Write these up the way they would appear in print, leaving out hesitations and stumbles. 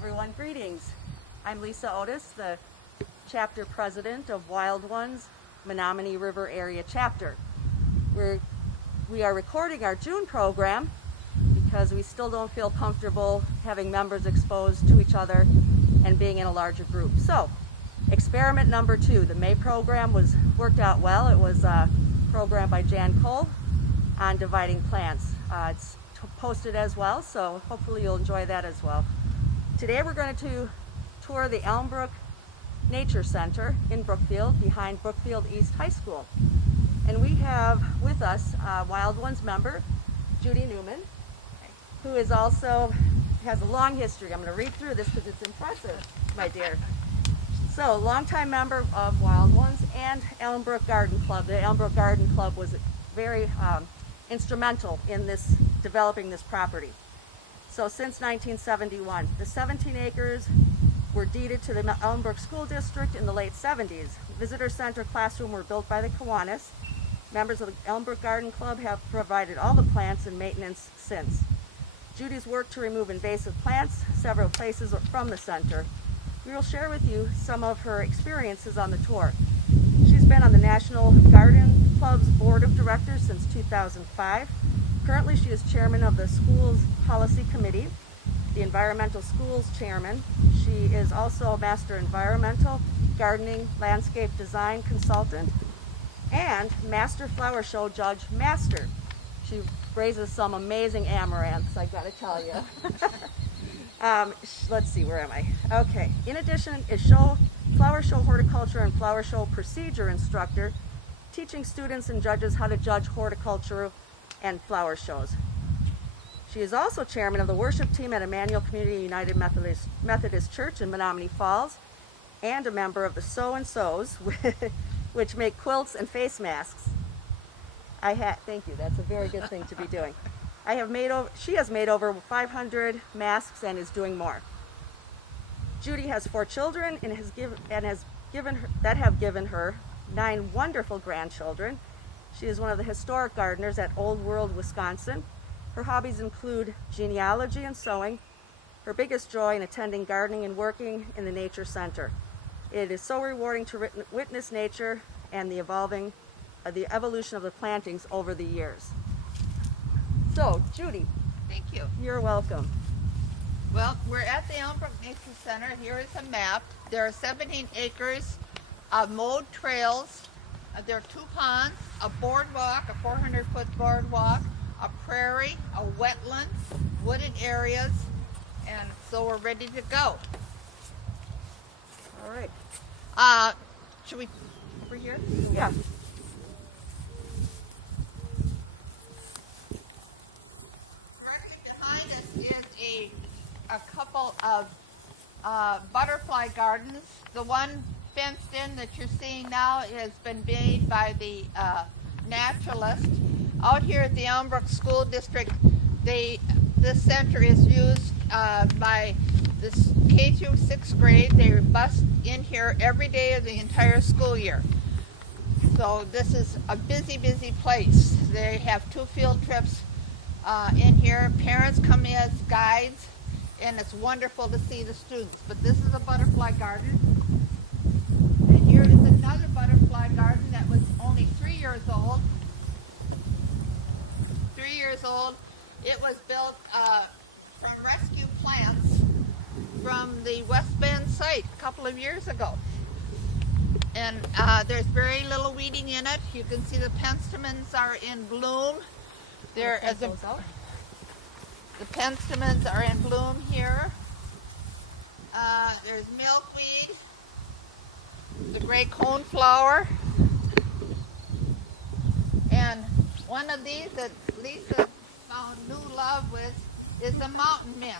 everyone, greetings. I'm Lisa Otis, the chapter president of Wild Ones Menomonee River Area Chapter. We are recording our June program because we still don't feel comfortable having members exposed to each other and being in a larger group. So, experiment number 2, the May program worked out well. It was a program by Jan Cole on dividing plants. It's posted as well, so hopefully you'll enjoy that as well. Today we're going to tour the Elmbrook Nature Center in Brookfield, behind Brookfield East High School. And we have with us Wild Ones member, Judy Newman, who is also has a long history. I'm going to read through this because it's impressive, my dear. So, longtime member of Wild Ones and Elmbrook Garden Club. The Elmbrook Garden Club was very instrumental in developing this property. So since 1971, the 17 acres were deeded to the Elmbrook School District in the late 70s. Visitor center classroom were built by the Kiwanis. Members of the Elmbrook Garden Club have provided all the plants and maintenance since. Judy's worked to remove invasive plants several places from the center. We will share with you some of her experiences on the tour. She's been on the National Garden Club's Board of Directors since 2005. Currently, she is chairman of the Schools Policy Committee, the Environmental Schools Chairman. She is also a Master Environmental Gardening Landscape Design Consultant and Master Flower Show Judge Master. She raises some amazing amaranths, I gotta tell you. Let's see, where am I? Okay. In addition, is Flower Show Horticulture and Flower Show Procedure Instructor, teaching students and judges how to judge horticulture and flower shows. She is also chairman of the worship team at Emmanuel Community United Methodist Church in Menomonee Falls, and a member of the Sew and Sews, which make quilts and face masks. Thank you, that's a very good thing to be doing. She has made over 500 masks and is doing more. Judy has 4 children and have given her 9 wonderful grandchildren. She is one of the historic gardeners at Old World, Wisconsin. Her hobbies include genealogy and sewing. Her biggest joy in attending gardening and working in the Nature Center. It is so rewarding to witness nature and the evolution of the plantings over the years. So, Judy. Thank you. You're welcome. Well, we're at the Elmbrook Nature Center. Here is a map. There are 17 acres of mowed trails. There are 2 ponds, a boardwalk, a 400-foot boardwalk, a prairie, a wetland, wooded areas, and so we're ready to go. All right. Should we, over here? Yeah. Directly behind us is a couple of butterfly gardens. The one fenced in that you're seeing now has been made by the naturalist. Out here at the Elmbrook School District, this center is used by this K through 6th grade. They bus in here every day of the entire school year. So this is a busy, busy place. They have 2 field trips in here. Parents come in as guides, and it's wonderful to see the students. But this is a butterfly garden. And here is another butterfly garden that was only 3 years old. 3 years old. It was built from rescue plants from the West Bend site a couple of years ago. And there's very little weeding in it. You can see the penstemons are in bloom. The penstemons are in bloom here. There's milkweed, the gray coneflower, and one of these that Lisa found new love with is the mountain mint.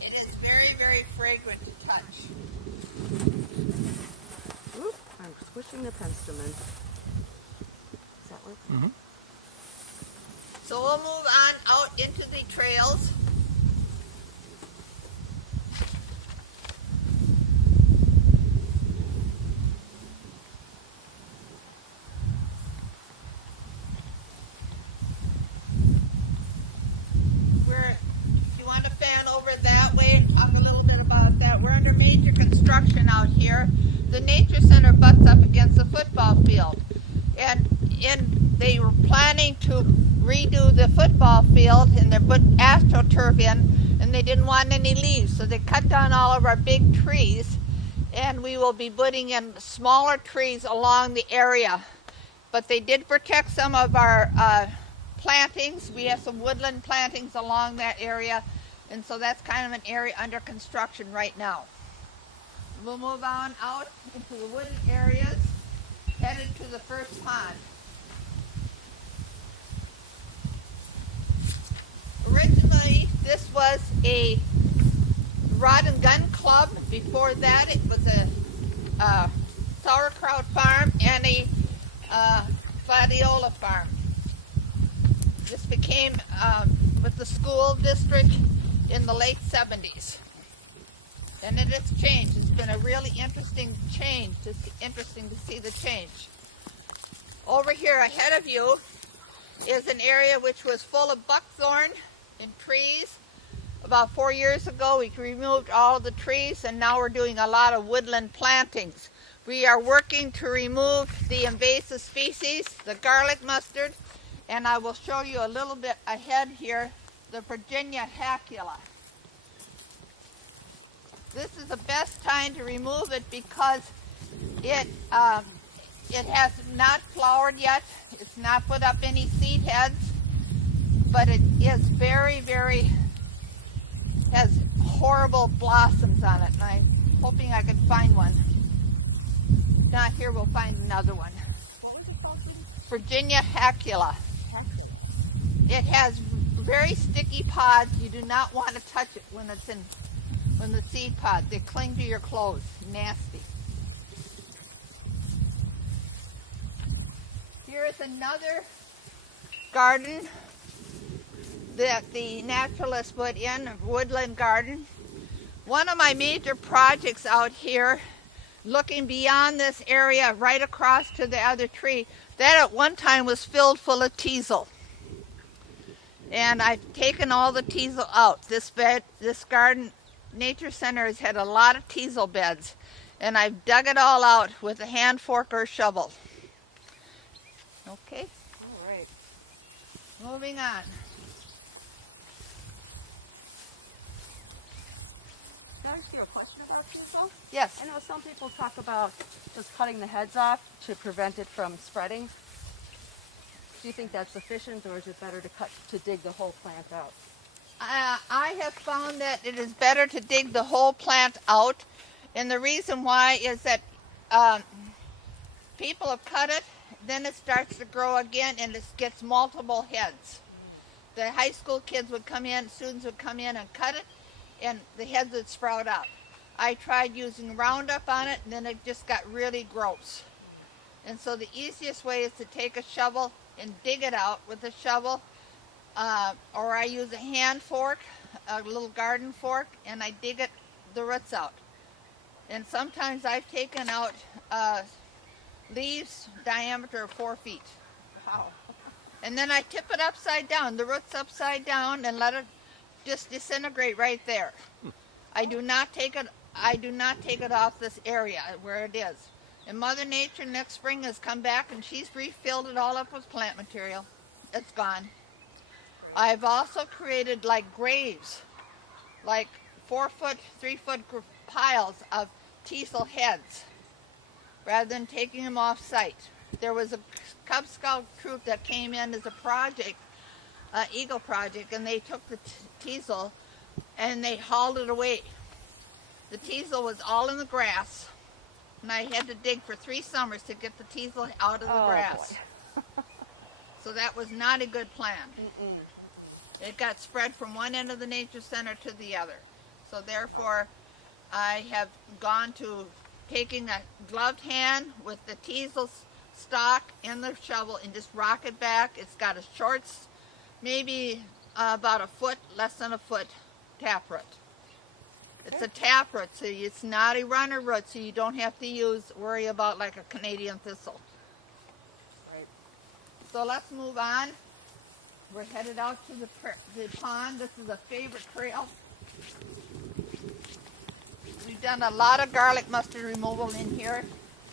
It is very, very fragrant to touch. Oop, I'm squishing the penstemon. Does that work? Mm-hmm. So we'll move on out into the trails. Where you want to construction out here. The Nature Center butts up against the football field. And they were planning to redo the football field, and they put astroturf in, and they didn't want any leaves. So they cut down all of our big trees, and we will be putting in smaller trees along the area. But they did protect some of our plantings. We have some woodland plantings along that area, and so that's kind of an area under construction right now. We'll move on out into the wooded areas, headed to the first pond. Originally, this was a rod and gun club. Before that, it was a sauerkraut farm and a gladiola farm. This became with the school district in the late 70s. And it has changed. It's been a really interesting change. It's interesting to see the change. Over here ahead of you is an area which was full of buckthorn and trees. About 4 years ago, we removed all of the trees, and now we're doing a lot of woodland plantings. We are working to remove the invasive species, the garlic mustard, and I will show you a little bit ahead here, the Virginia Hacula. This is the best time to remove it because it has not flowered yet. It's not put up any seed heads, but it is very, very, has horrible blossoms on it, and I'm hoping I can find one. If not here, we'll find another one. What was it called? Virginia Hacula. It has very sticky pods. You do not want to touch it when it's in the seed pod. They cling to your clothes. Nasty. Here is another garden that the naturalist put in, a woodland garden. One of my major projects out here, looking beyond this area right across to the other tree, that at one time was filled full of teasel. And I've taken all the teasel out. This garden, Nature Center has had a lot of teasel beds, and I've dug it all out with a hand fork or shovel. Okay? All right. Moving on. Can I ask you a question about teasel? Yes. I know some people talk about just cutting the heads off to prevent it from spreading. Do you think that's sufficient, or is it better to dig the whole plant out? I have found that it is better to dig the whole plant out, and the reason why is that people have cut it, then it starts to grow again, and it gets multiple heads. The high school kids would come in, students would come in and cut it, and the heads would sprout up. I tried using Roundup on it, and then it just got really gross. And so the easiest way is to take a shovel and dig it out with a shovel, or I use a hand fork, a little garden fork, and I dig the roots out. And sometimes I've taken out leaves diameter of 4 feet. Wow. And then I tip it upside down, the roots upside down, and let it just disintegrate right there. I do not take it off this area where it is. And Mother Nature next spring has come back, and she's refilled it all up with plant material. It's gone. I've also created like graves, like 4 foot, 3 foot piles of teasel heads, rather than taking them off site. There was a Cub Scout troop that came in as a project, Eagle Project, and they took the teasel and they hauled it away. The teasel was all in the grass, and I had to dig for 3 summers to get the teasel out of the grass. So that was not a good plan. It got spread from one end of the Nature Center to the other. So therefore, I have gone to taking a gloved hand with the teasel stalk and the shovel and just rock it back. It's got a short, maybe about a foot, less than a foot taproot. It's a taproot, so it's not a runner root, so you don't have to worry about like a Canadian thistle. Right. So let's move on. We're headed out to the pond. This is a favorite trail. We've done a lot of garlic mustard removal in here.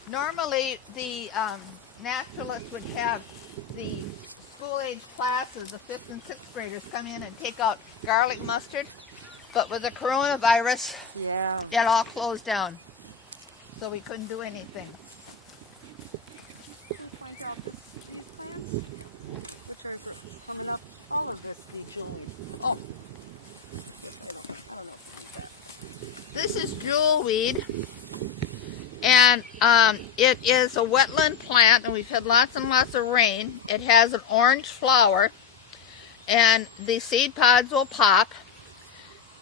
Normally, the naturalists would have the school-age classes, the 5th and 6th graders, come in and take out garlic mustard. But with the coronavirus, Yeah. it all closed down. So we couldn't do anything. Oh. This is jewel weed. And it is a wetland plant, and we've had lots and lots of rain. It has an orange flower, and the seed pods will pop.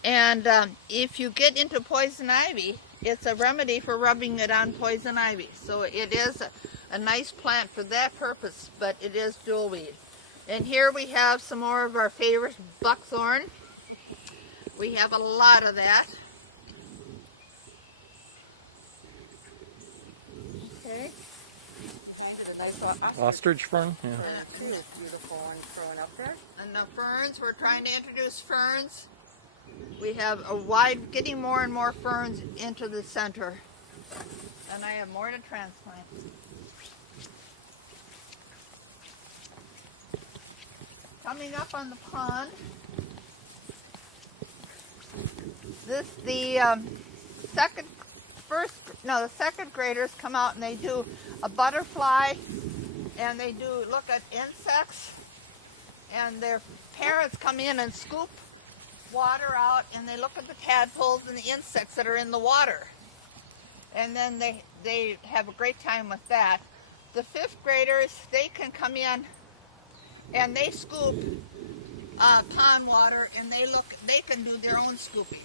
And if you get into poison ivy, it's a remedy for rubbing it on poison ivy. So it is a nice plant for that purpose, but it is jewelweed. And here we have some more of our favorite buckthorn. We have a lot of that. Okay. A nice Ostrich fern? Yeah. She is beautiful one growing up there. And the ferns, we're trying to introduce ferns. We have a wide, getting more and more ferns into the center. And I have more to transplant. Coming up on the pond, the second graders come out and they do a butterfly, and they do look at insects, and their parents come in and scoop water out, and they look at the tadpoles and the insects that are in the water, and then they have a great time with that. The 5th graders, they can come in and they scoop pond water, and they can do their own scooping.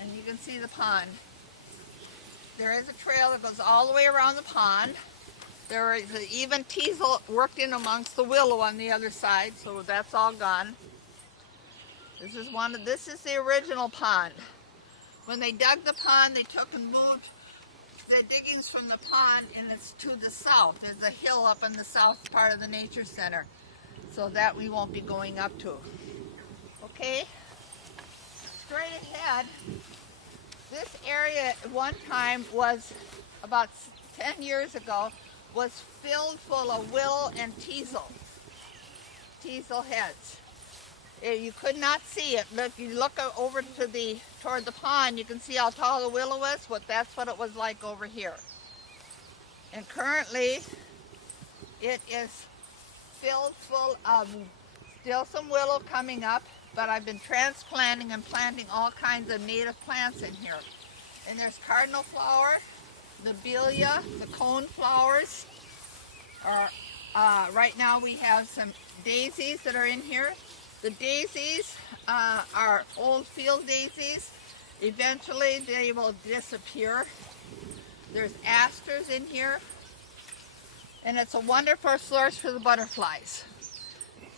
And you can see the pond. There is a trail that goes all the way around the pond. There is even teasel worked in amongst the willow on the other side, so that's all gone. This is the original pond. When they dug the pond, they took and moved the diggings from the pond, and it's to the south. There's a hill up in the south part of the nature center, so that we won't be going up to. Okay, straight ahead. This area at one time was, about 10 years ago, was filled full of willow and teasel heads. You could not see it. If you look over toward the pond, you can see how tall the willow is. That's what it was like over here. And currently, it is filled full of still some willow coming up, but I've been transplanting and planting all kinds of native plants in here. And there's cardinal flower, the belia, the cone flowers. Right now we have some daisies that are in here. The daisies are old field daisies. Eventually they will disappear. There's asters in here. And it's a wonderful source for the butterflies.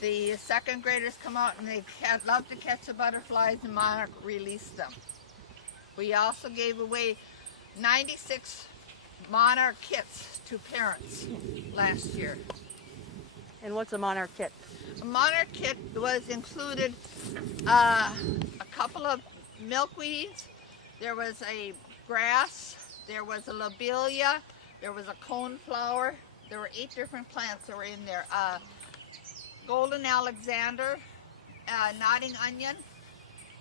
The 2nd graders come out and they love to catch the butterflies, and Monarch released them. We also gave away 96 Monarch kits to parents last year. And what's a monarch kit? A Monarch kit was included a couple of milkweeds, there was a grass, there was a lobelia, there was a coneflower. There were 8 different plants that were in there. Golden Alexander, nodding onion,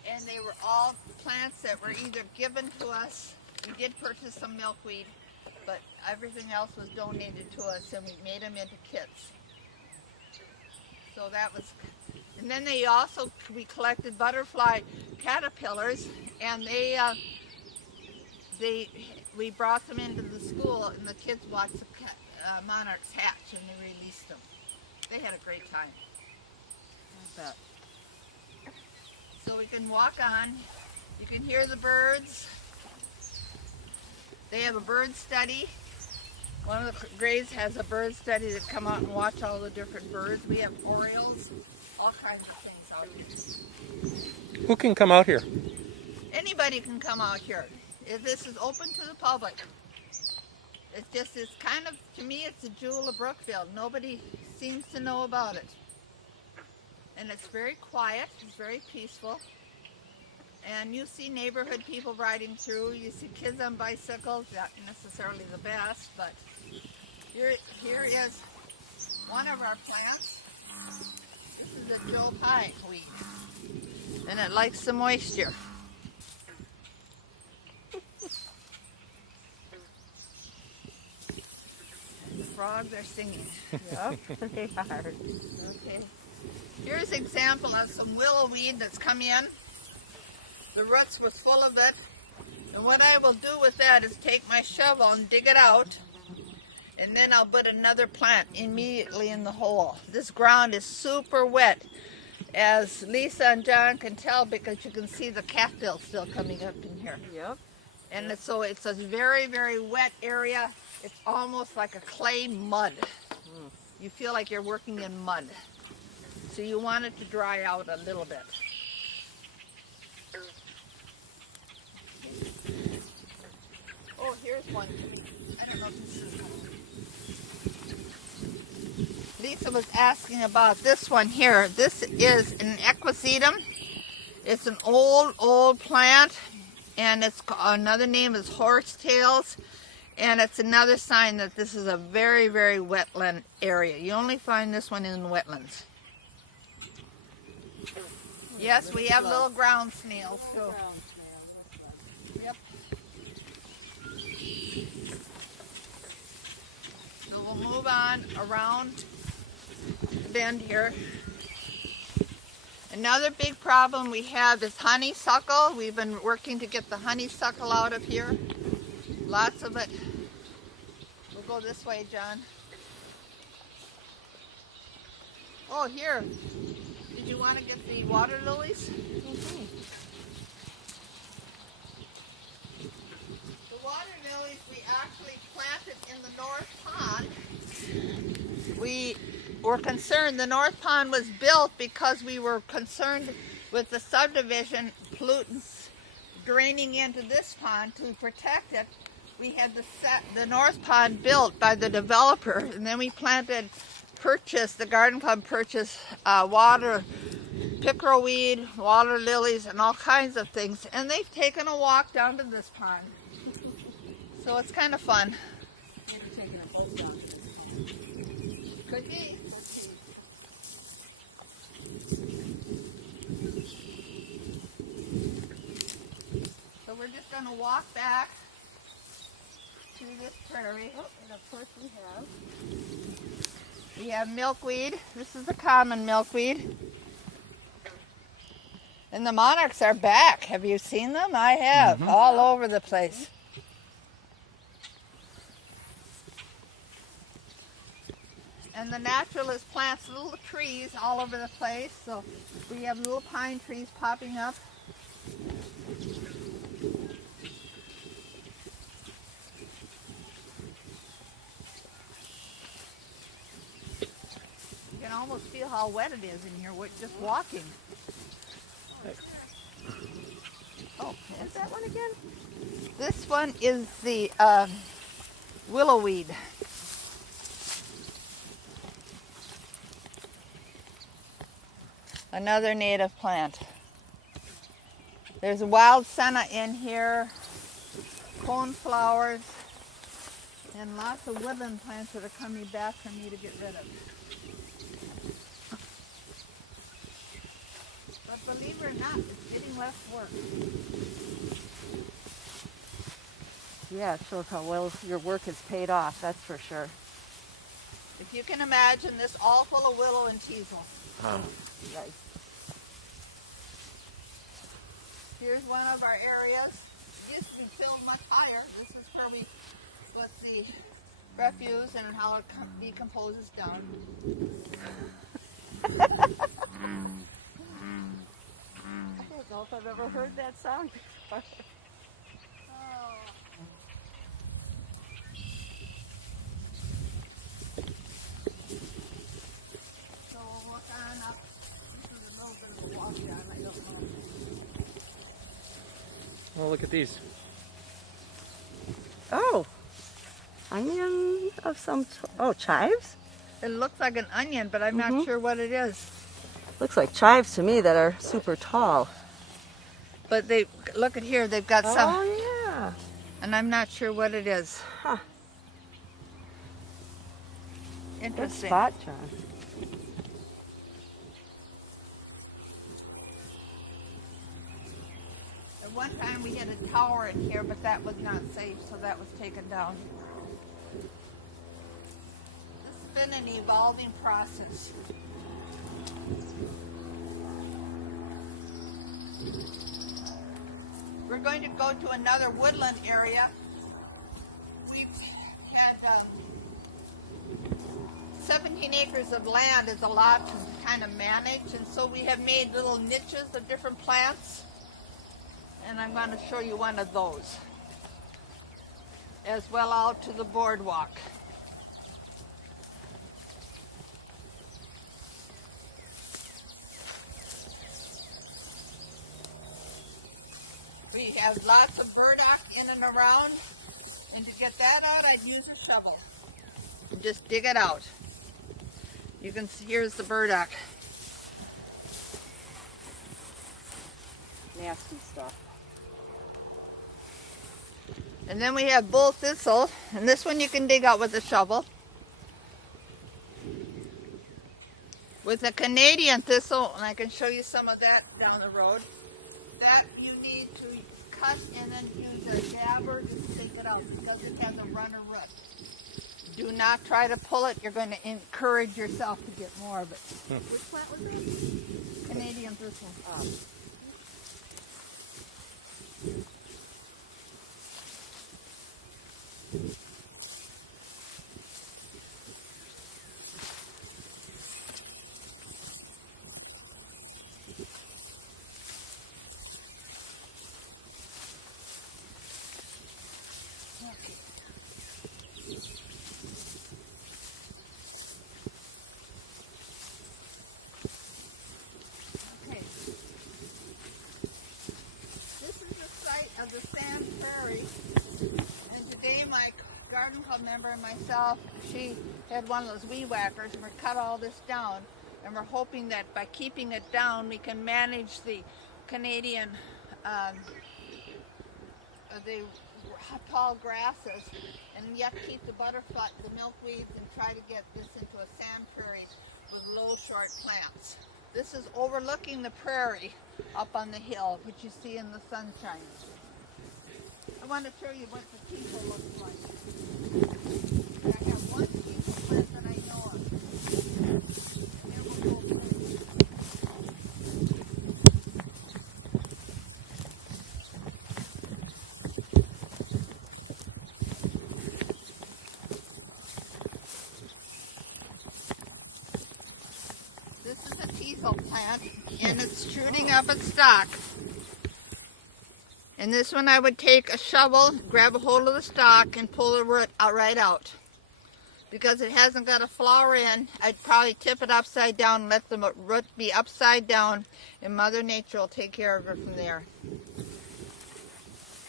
and they were all plants that were either given to us. We did purchase some milkweed, but everything else was donated to us, and we made them into kits. So that was, and then we collected butterfly caterpillars, and we brought them into the school, and the kids watched the monarchs hatch, and they released them. They had a great time. I bet. So we can walk on. You can hear the birds. They have a bird study. One of the grades has a bird study that come out and watch all the different birds. We have orioles, all kinds of things out here. Who can come out here? Anybody can come out here. This is open to the public. It's kind of, to me, it's a jewel of Brookfield. Nobody seems to know about it. And it's very quiet, it's very peaceful. And you see neighborhood people riding through. You see kids on bicycles, not necessarily the best, but here is one of our plants. This is the Joe Pye weed, and it likes the moisture. The frogs are singing. Yep, they are. Okay. Here's an example of some willow weed that's come in. The roots were full of it. And what I will do with that is take my shovel and dig it out. And then I'll put another plant immediately in the hole. This ground is super wet, as Lisa and John can tell, because you can see the cattail still coming up in here. Yep. And so it's a very, very wet area. It's almost like a clay mud. You feel like you're working in mud. So you want it to dry out a little bit. Oh, here's one. I don't know if this is one. Lisa was asking about this one here. This is an Equisetum. It's an old plant, and it's another name is horsetails, and it's another sign that this is a very, very wetland area. You only find this one in wetlands. Yes, we have little ground snails too. Yep. So we'll move on around the bend here. Another big problem we have is honeysuckle. We've been working to get the honeysuckle out of here. Lots of it. We'll go this way, John. Oh, here. Did you want to get the water lilies? Mm-hmm. The water lilies we actually planted in the North Pond. We were concerned, the North Pond was built because we were concerned with the subdivision pollutants draining into this pond. To protect it, we had the North Pond built by the developer, and then we the garden club purchased water, pickerelweed, water lilies, and all kinds of things. And they've taken a walk down to this pond. So it's kind of fun. Maybe taking a boat down. Could be. So we're just going to walk back through this prairie. Oh, and of course We have milkweed. This is the common milkweed. And the monarchs are back. Have you seen them? I have. Mm-hmm. All over the place. And the naturalist plants little trees all over the place. So we have little pine trees popping up. You can almost feel how wet it is in here just walking. Oh, is that one again? This one is the willow weed. Another native plant. There's wild senna in here, coneflowers, and lots of woodland plants that are coming back for me to get rid of. But believe it or not, it's getting less work. Yeah, it shows how well your work has paid off, that's for sure. If you can imagine, this all full of willow and teasel. Huh. Right. Here's one of our areas. It used to be filled much higher. This is where we put the refuse and how it decomposes down. I don't know if I've ever heard that sound before. Oh. So we'll walk on up. This is a little bit of a walk down. I don't know. Oh, look at these. Oh, onion of some chives? It looks like an onion, but I'm not sure what it is. Looks like chives to me that are super tall. But they, look at here, they've got some, Oh, yeah. and I'm not sure what it is. Huh. Good Interesting. spot, John. At one time we had a tower in here, but that was not safe, so that was taken down. This has been an evolving process. We're going to go to another woodland area. We've had 17 acres of land is a lot to kind of manage, and so we have made little niches of different plants, and I'm going to show you one of those, as well out to the boardwalk. We have lots of burdock in and around, and to get that out, I'd use a shovel. And just dig it out. You can see, here's the burdock. Nasty stuff. And then we have bull thistle, and this one you can dig out with a shovel. With a Canadian thistle, and I can show you some of that down the road, that you need to cut and then use a dabber to take it out because it has a runner root. Do not try to pull it. You're going to encourage yourself to get more of it. Which plant was that? Canadian thistle. Oh. Of the sand prairie, and today my garden club member and myself, she had one of those weed whackers, and we cut all this down, and we're hoping that by keeping it down we can manage the Canadian the tall grasses and yet keep the butterfly, the milkweeds, and try to get this into a sand prairie with low short plants. This is overlooking the prairie up on the hill, which you see in the sunshine. I want to show you what the teasel looks like. I have one teasel plant that I know of. And then we'll go This is a teasel plant, and it's shooting up its stalk. And this one I would take a shovel, grab a hold of the stalk, and pull the root right out. Because it hasn't got a flower in, I'd probably tip it upside down and let the root be upside down, and Mother Nature will take care of it from there.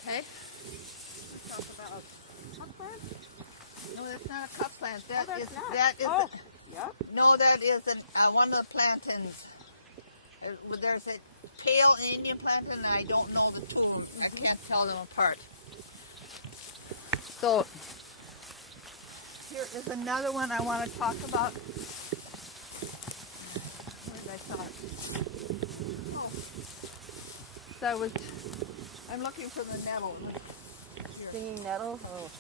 Okay? Let's talk about cup plant? No, that's not a cup plant. That is not. That is oh, yep. No, that isn't one of the plantains. There's a pale Indian plantain, and I don't know the two of them. I can't tell them apart. So, here is another one I want to talk about. Where did I saw it? Oh. So I'm looking for the nettle. Here. Stinging nettle? Oh.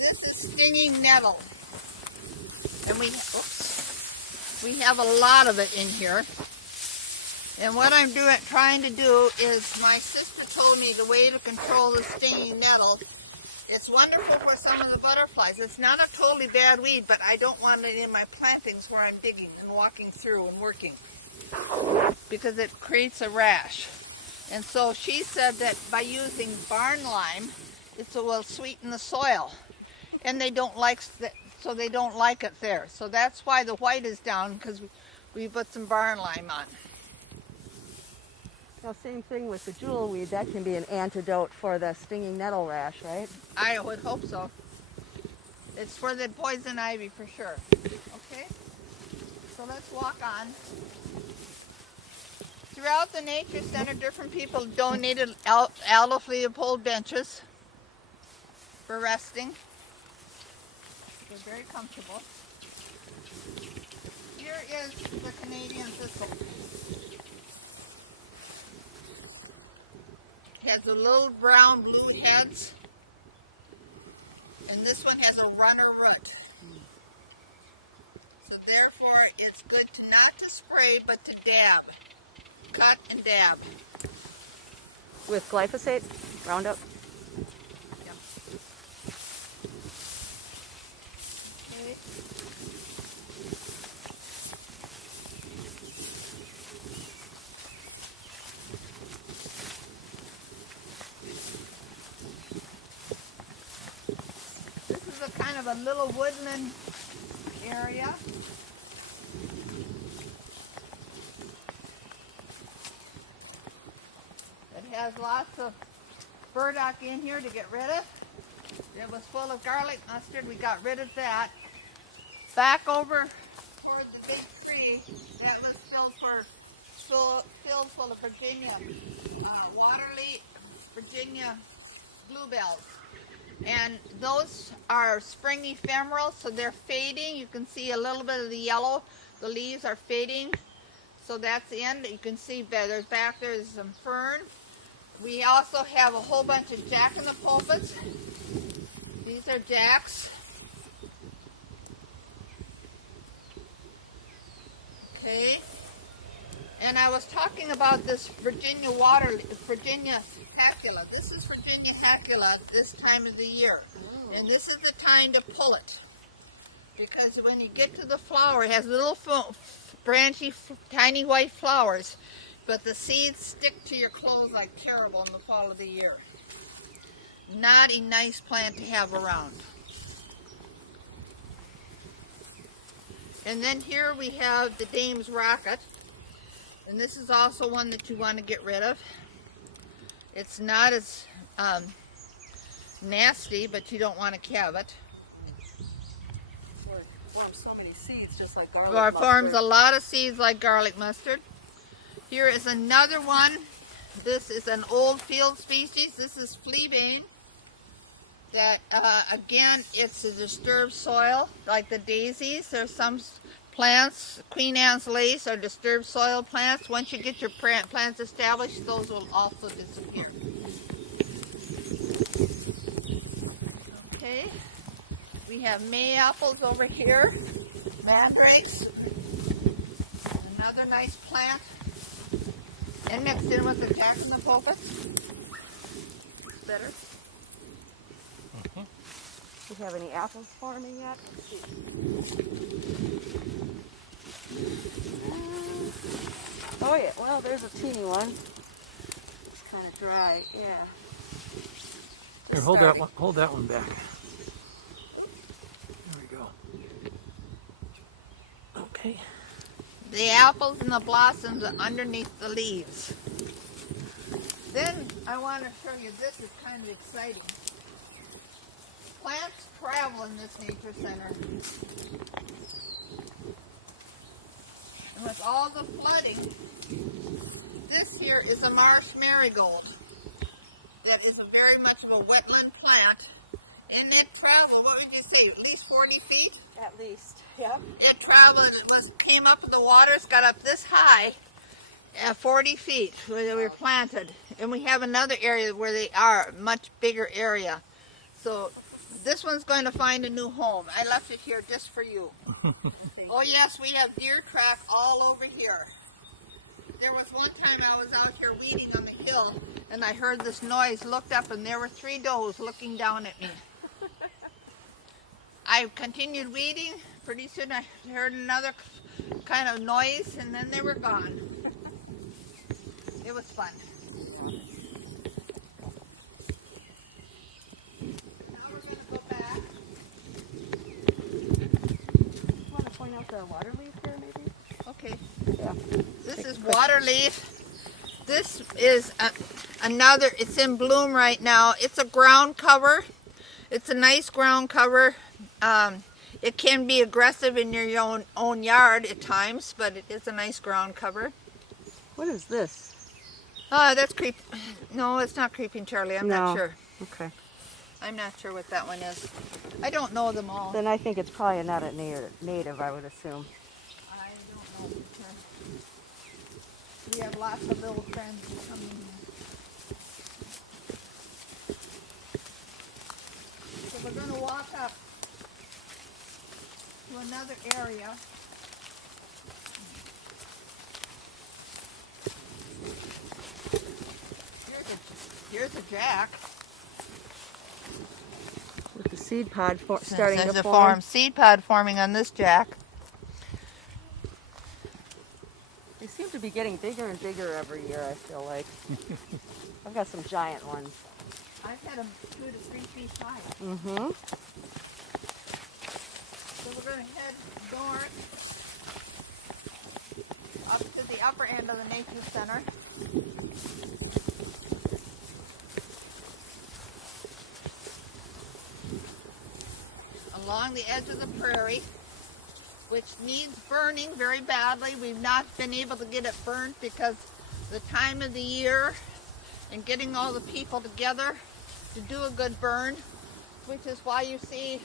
This is stinging nettle. And we have a lot of it in here. And what I'm trying to do is, my sister told me the way to control the stinging nettle. It's wonderful for some of the butterflies. It's not a totally bad weed, but I don't want it in my plantings where I'm digging and walking through and working, because it creates a rash. And so she said that by using barn lime, it will sweeten the soil. And they don't like that, so they don't like it there. So that's why the white is down, because we put some barn lime on. Now, same thing with the jewel weed. That can be an antidote for the stinging nettle rash, right? I would hope so. It's for the poison ivy for sure. Okay? So let's walk on. Throughout the Nature Center, different people donated aloe Leopold benches for resting. They're very comfortable. Here is the Canadian thistle. It has the little brown balloon heads, and this one has a runner root. So therefore, it's good to not to spray, but to dab. Cut and dab. With glyphosate, Roundup. Yep. Okay. This is a kind of a little woodland area. It has lots of burdock in here to get rid of. It was full of garlic mustard. We got rid of that. Back over toward the big tree that was filled full of Virginia waterleaf, Virginia bluebells. And those are spring ephemerals, so they're fading. You can see a little bit of the yellow. The leaves are fading. So that's the end. You can see there's some fern. We also have a whole bunch of jack in the pulpits. These are jacks. Okay. And I was talking about this Virginia Haculla. This is Virginia Haculla this time of the year. Oh. And this is the time to pull it. Because when you get to the flower, it has little branchy, tiny white flowers. But the seeds stick to your clothes like terrible in the fall of the year. Not a nice plant to have around. And then here we have the Dame's Rocket. And this is also one that you want to get rid of. It's not as nasty, but you don't want to have it. It forms so many seeds, just like garlic mustard. It forms a mustard. lot of seeds like garlic mustard. Here is another one. This is an old field species. This is Fleabane. That, again, it's a disturbed soil, like the daisies. There's some plants, Queen Anne's lace, are disturbed soil plants. Once you get your plants established, those will also disappear. Okay. We have May apples over here. Mandrakes. Another nice plant. And mixed in with the jack in the pulpits. Better. Do you have any apples forming yet? Oh yeah, well there's a teeny one. It's kind of dry, yeah. Here, hold that one. Hold that one back. There we go. Okay. The apples and the blossoms are underneath the leaves. Then I want to show you, this is kind of exciting. Plants travel in this nature center. And with all the flooding, this here is a marsh marigold. That is very much of a wetland plant. And it traveled, what would you say, at least 40 feet? At least, yeah. It traveled, came up with the waters, got up this high, at 40 feet where they were planted. And we have another area where they are, a much bigger area. So this one's going to find a new home. I left it here just for you. Oh yes, we have deer track all over here. There was one time I was out here weeding on the hill and I heard this noise, looked up, and there were 3 does looking down at me. I continued weeding. Pretty soon I heard another kind of noise, and then they were gone. It was fun. Now we're going to go back. You want to point out the water leaf here, maybe? Okay. Yeah. This is water leaf. This is another, it's in bloom right now. It's a ground cover. It's a nice ground cover. It can be aggressive in your own yard at times, but it is a nice ground cover. What is this? That's creep. No, it's not creeping Charlie. I'm not sure. Okay. I'm not sure what that one is. I don't know them all. Then I think it's probably not a native, I would assume. I don't know for sure. We have lots of little friends who come in here. So we're going to walk up to another area. Here's a jack. With the seed pod starting There's to a form. seed pod forming on this jack. They seem to be getting bigger and bigger every year, I feel like. I've got some giant ones. I've had them 2 to 3 feet high. Mm-hmm. So we're going to head north up to the upper end of the nature center. Along the edge of the prairie, which needs burning very badly. We've not been able to get it burnt because the time of the year and getting all the people together to do a good burn, which is why you see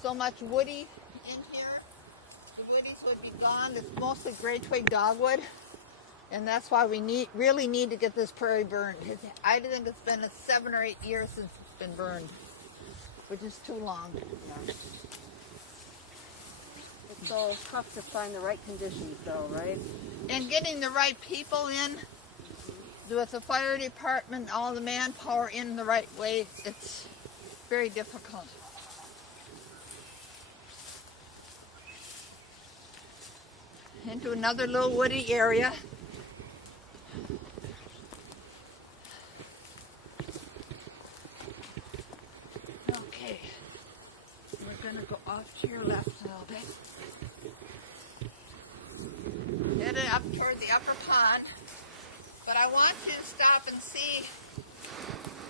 so much woody in here. The woodies would be gone. It's mostly gray twig dogwood, and that's why we really need to get this prairie burned. I think it's been 7 or 8 years since it's been burned, which is too long. It's so tough to find the right conditions, though, right? And getting the right people in, with the fire department, all the manpower in the right way, it's very difficult. Into another little woody area. Okay, we're going to go off to your left a little bit. Headed up toward the upper pond. But I want you to stop and see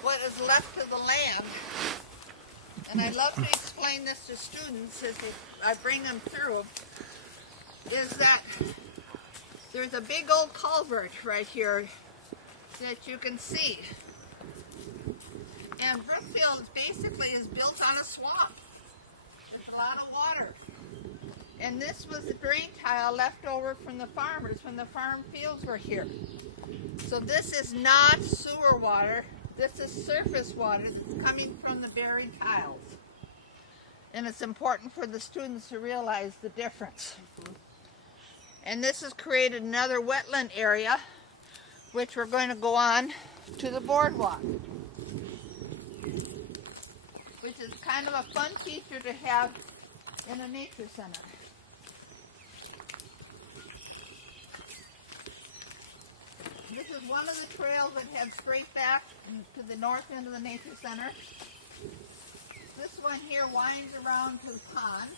what is left of the land. And I love to explain this to students as I bring them through, is that there's a big old culvert right here that you can see. And Brookfield basically is built on a swamp. There's a lot of water. And this was the drain tile left over from the farmers when the farm fields were here. So this is not sewer water. This is surface water that's coming from the buried tiles. And it's important for the students to realize the difference. And this has created another wetland area, which we're going to go on to the boardwalk, which is kind of a fun feature to have in a nature center. This is one of the trails that heads straight back to the north end of the nature center. This one here winds around to the pond.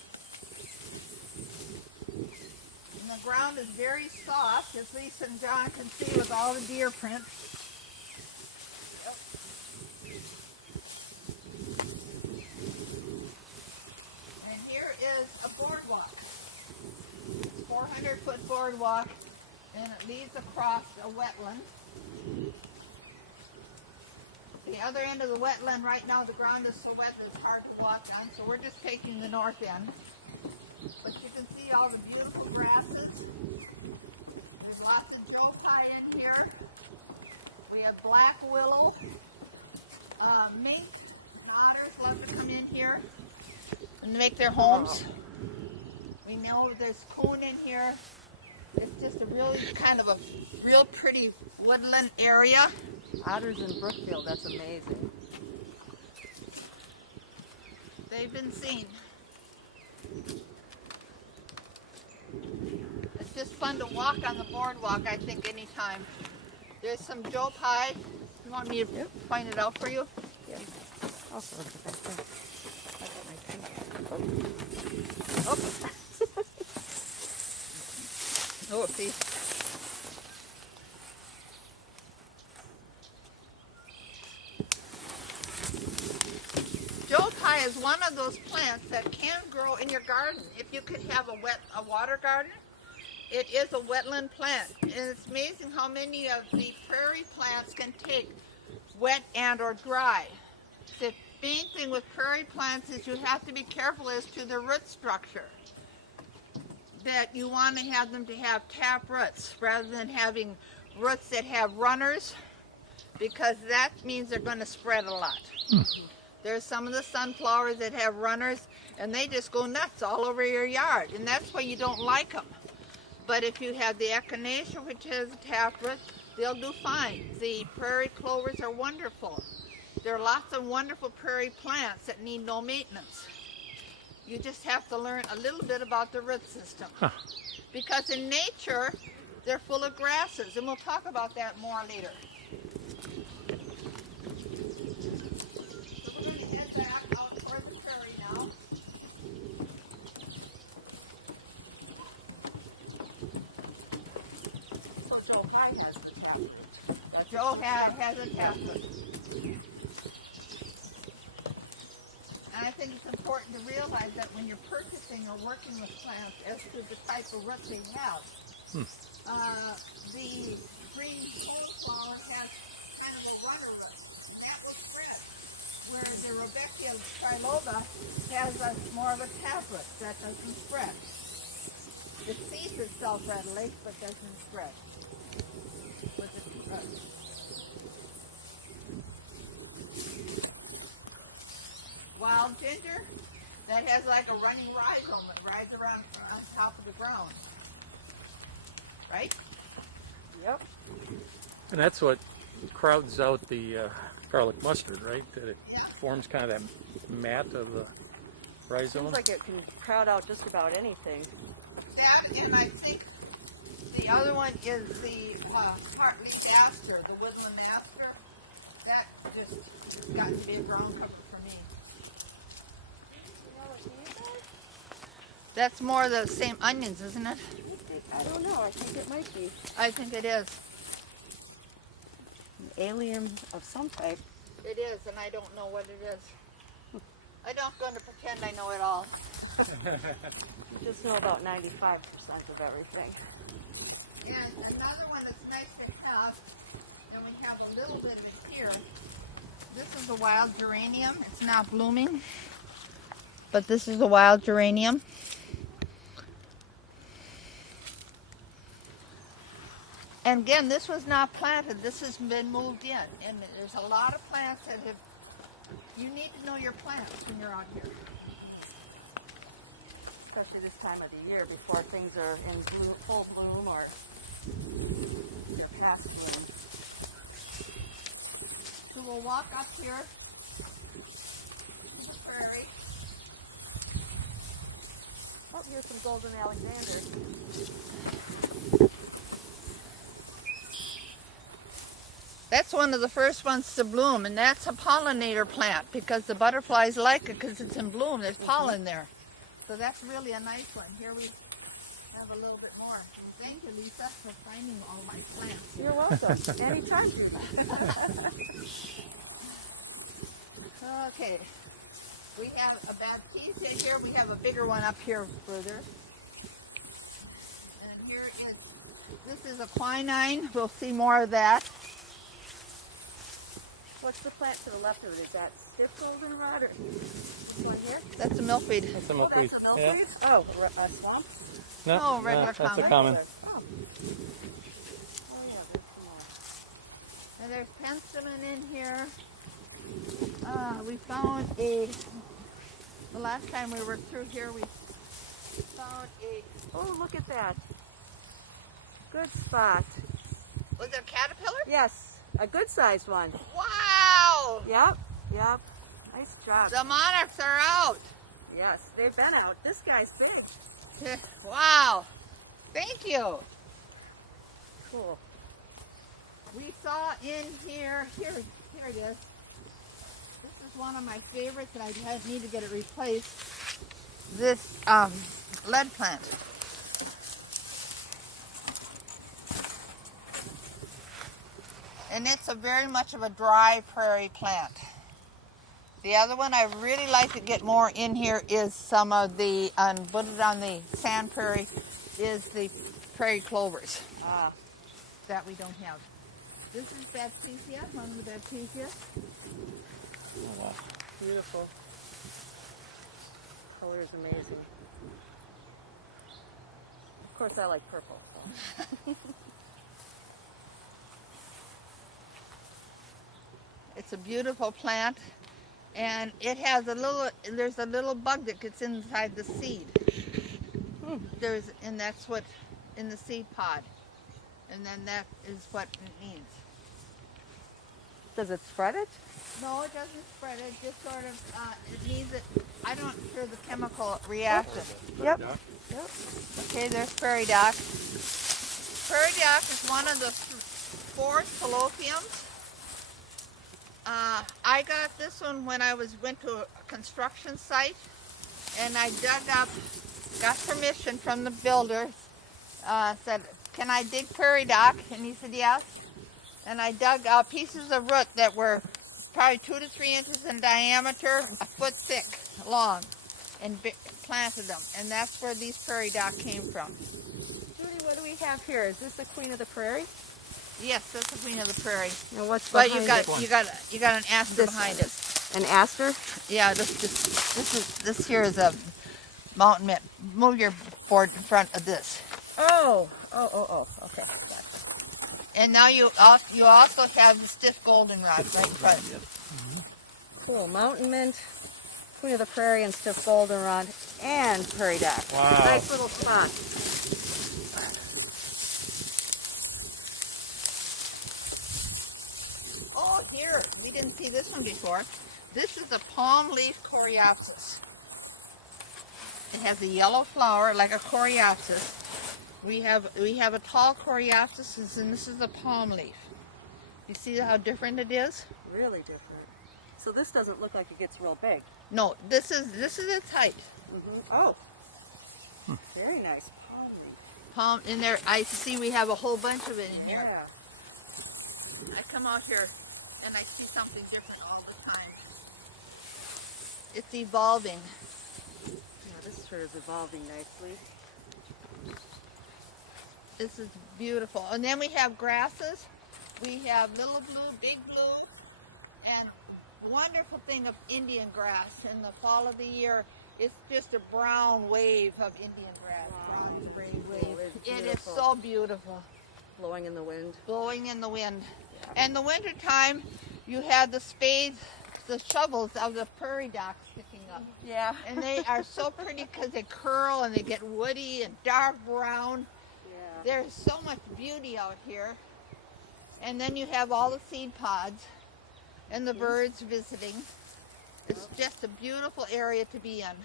And the ground is very soft, as Lisa and John can see with all the deer prints. Yep. And here is a boardwalk. It's a 400-foot boardwalk, and it leads across a wetland. The other end of the wetland, right now the ground is so wet that it's hard to walk on, so we're just taking the north end. But you can see all the beautiful grasses. There's lots of joe pie in here. We have black willow. Mink and otters love to come in here and make their homes. We know there's coon in here. It's just a really kind of a real pretty woodland area. Otters in Brookfield, that's amazing. They've been seen. It's just fun to walk on the boardwalk, I think, anytime. There's some joe pie. You want me to point it out for you? Yeah. Also, look at that thing. Oh, see. Joe pie is one of those plants that can grow in your garden. If you could have a water garden, it is a wetland plant. And it's amazing how many of the prairie plants can take wet and or dry. The main thing with prairie plants is you have to be careful as to the root structure. That you want to have them to have tap roots rather than having roots that have runners, because that means they're going to spread a lot. There's some of the sunflowers that have runners and they just go nuts all over your yard, and that's why you don't like them. But if you have the echinacea, which has a taproot, they'll do fine. The prairie clovers are wonderful. There are lots of wonderful prairie plants that need no maintenance. You just have to learn a little bit about the root system. Because in nature, they're full of grasses, and we'll talk about that more later. So we're going to head back out toward the prairie now. So Joe has the chapter. Joe has a taproot. And I think it's important to realize that when you're purchasing or working with plants as to the type of root they have, the green coleslaw has kind of a runner root, and that will spread. Whereas the Rebecca triloba has more of a taproot that doesn't spread. It seeds itself readily, but doesn't spread. With the, wild ginger that has like a running rhizome that rides around on top of the ground. Right? Yep. And that's what crowds out the garlic mustard, right? That it forms kind of that mat of the rhizome. Seems like it can crowd out just about anything. That, and I think the other one is the heartleaf aster, the woodland aster. That just got to be a ground cover for me. That's more the same onions, isn't it? I don't know. I think it might be I think it is. an alien of some type. It is, and I don't know what it is. I don't going to pretend I know it all. Just know about 95% of everything. And another one that's nice to have, and we have a little bit of it here. This is the wild geranium. It's not blooming, but this is the wild geranium. And again, this was not planted. This has been moved in. And there's a lot of plants that have... You need to know your plants when you're out here. Especially this time of the year before things are in bloom, full bloom or they're past bloom. So we'll walk up here to the prairie. Oh, here's some golden Alexander. That's one of the first ones to bloom, and that's a pollinator plant because the butterflies like it because it's in bloom. There's pollen there. So that's really a nice one. Here we have a little bit more. Thank you, Lisa, for finding all my plants. You're welcome. Anytime. Okay. We have a baptisia here. We have a bigger one up here further. And here is, this is a quinine. We'll see more of that. What's the plant to the left of it? Is that stiff goldenrod or this one here? That's a milkweed. That's a Oh, milkweed. that's a milkweed? Yeah. Oh, a swamp? No, regular that's common. a common. Oh. Oh yeah, there's some more. And there's penstemon in here. We found the last time we were through here, we found Oh, look at that. Good spot. was there a caterpillar? Yes, a good sized one. Wow! Yep, yep. Nice job. The monarchs are out. Yes, they've been out. This guy's big. Wow. Thank you. Cool. We saw in here it is. This is one of my favorites, and I need to get it replaced. This lead plant. And it's a very much of a dry prairie plant. The other one I really like to get more in here is some of the, put it on the sand prairie, is the Prairie Clovers that we don't have. This is Baptisia, one of the Baptisia. Oh, wow. Beautiful. Color is amazing. Of course, I like purple. So. It's a beautiful plant, and it has there's a little bug that gets inside the seed. And that's what, in the seed pod. And then that is what it means. Does it spread it? No, it doesn't spread it, just sort of, it means that, I don't hear the chemical reaction. Yep. Okay, there's prairie dock. Prairie dock is one of the forest fallopiums. I got this one when I went to a construction site, and I dug up, got permission from the builder, said, can I dig prairie dock? And he said, yes. And I dug out pieces of root that were probably 2 to 3 inches in diameter, a foot thick, long, and planted them. And that's where these prairie dock came from. Judy, what do we have here? Is this the Queen of the Prairie? Yes, that's the Queen of the Prairie. Now what's But behind you got an aster behind it. An aster? Yeah, this here is a mountain mint. Move your board in front of this. Oh, okay. And now you also have the stiff goldenrod right in front. Cool. Mountain mint, Queen of the Prairie, and stiff goldenrod, and prairie dock. Wow. Nice little spot. Oh, here, we didn't see this one before. This is a palm leaf Coriosis. It has a yellow flower like a Coriosis. We have a tall Coriosis, and this is a palm leaf. You see how different it is? Really different. So this doesn't look like it gets real big. No, this is its height. Oh, very nice. Palm in there. I see we have a whole bunch of it in here. Yeah. I come out here and I see something different all the time. It's evolving. Yeah, this sure is evolving nicely. This is beautiful. And then we have grasses. We have little blue, big blue, and wonderful thing of Indian grass. In the fall of the year, it's just a brown wave of Indian grass. Wow. Brown gray Oh, wave. it's It is beautiful. so beautiful. Blowing in the wind. Blowing in the wind. Yeah. And the winter time, you have the spades, the shovels of the prairie dock sticking up. Yeah. And they are so pretty because they curl and they get woody and dark brown. Yeah. There's so much beauty out here. And then you have all the seed pods and the birds visiting. It's just a beautiful area to be in.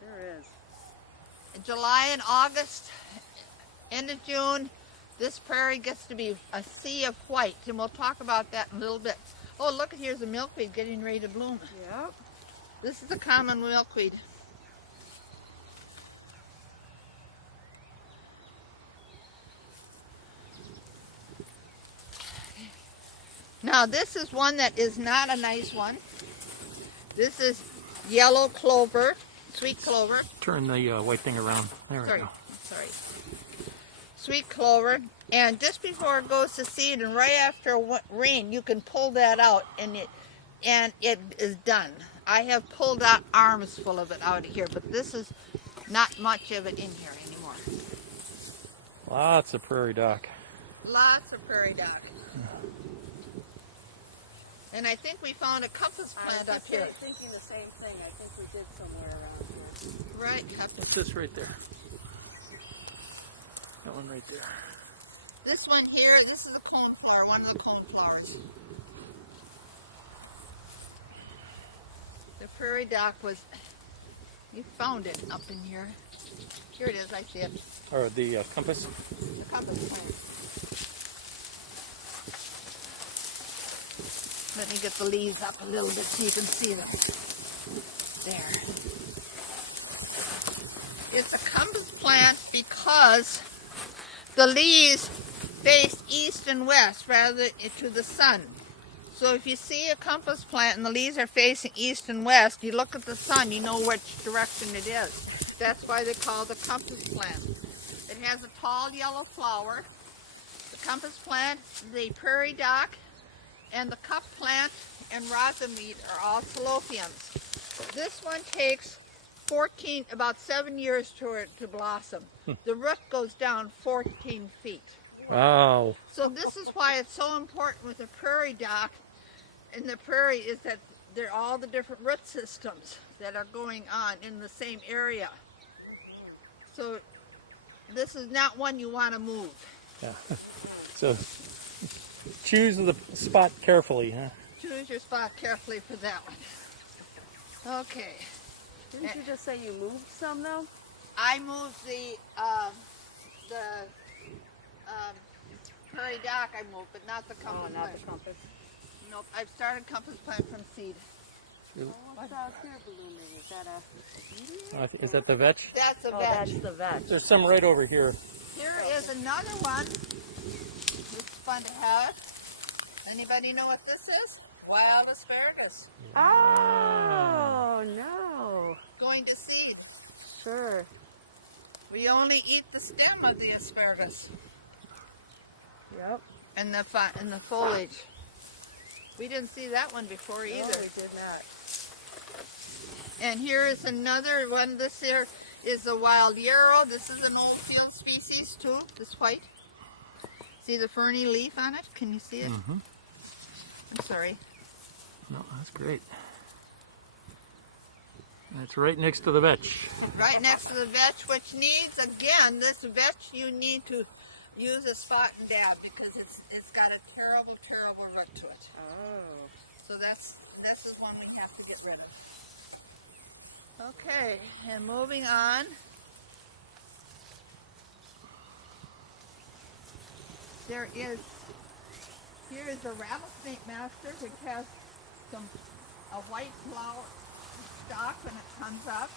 Sure is. In July and August, end of June, this prairie gets to be a sea of white, and we'll talk about that in a little bit. Oh, look, here's a milkweed getting ready to bloom. Yep. This is a common milkweed. Now, this is one that is not a nice one. This is yellow clover, sweet clover. Turn the white thing around. There we go. Sorry. Sweet clover. And just before it goes to seed and right after rain, you can pull that out and it is done. I have pulled out arms full of it out of here, but this is not much of it in here anymore. Lots of prairie dock. Lots of prairie dock. And I think we found a compass plant up here. I was thinking the same thing. I think we did somewhere around here. Right. What's this right there? That one right there. This one here, this is a coneflower, one of the coneflowers. The prairie dock was, you found it up in here. Here it is, I see it. Or the compass. The compass plant. Let me get the leaves up a little bit so you can see them. There. It's a compass plant because the leaves face east and west rather to the sun. So if you see a compass plant and the leaves are facing east and west, you look at the sun, you know which direction it is. That's why they call it the compass plant. It has a tall yellow flower. The compass plant, the prairie dock, and the cup plant and rosamede are all Salopians. This one takes about 7 years to blossom. The root goes down 14 feet. Wow. So this is why it's so important with the prairie dock and the prairie is that they're all the different root systems that are going on in the same area. So this is not one you want to move. Yeah. So choose the spot carefully, huh? Choose your spot carefully for that one. Okay. Didn't you just say you moved some though? I moved the prairie dock I moved, but not the compass Oh, not plant. the compass. Nope, I've started compass plant from seed. Oh, what's out here blooming? Is that a medium? Is that the vetch? That's a Oh, veg. that's the vetch. There's some right over here. Here is another one. It's fun to have. Anybody know what this is? Wild asparagus. Oh, no. Going to seed. Sure. We only eat the stem of the asparagus Yep. and the foliage. We didn't see that one before either. No, we did not. And here is another one. This here is the wild yarrow. This is an old field species too, this white. See the ferny leaf on it? Can you see it? Mm-hmm. I'm sorry. No, that's great. That's right next to the vetch. Right next to the vetch, which needs, again, this vetch you need to use a spot and dab because it's got a terrible, terrible root to it. Oh. So this is one we have to get rid of. Okay, and moving on. Here is the rattlesnake master, which has a white flower stalk when it comes up.